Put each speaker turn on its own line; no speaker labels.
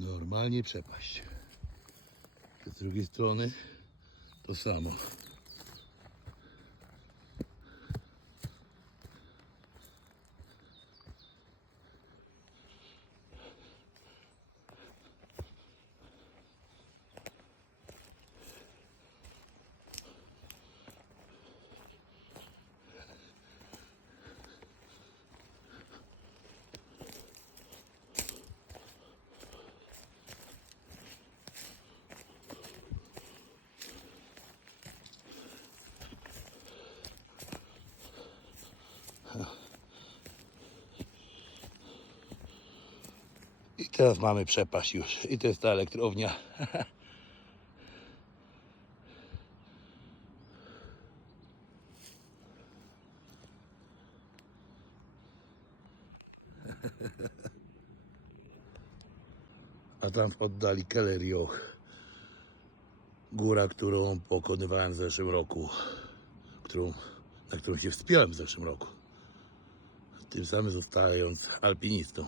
Normalnie przepaść. Z drugiej strony to samo. Teraz mamy przepaść już. I to jest ta elektrownia. A tam w oddali Kellerioch. Góra, którą pokonywałem w zeszłym roku. Którą, na którą się wspiąłem w zeszłym roku. Tym samym zostając alpinistą.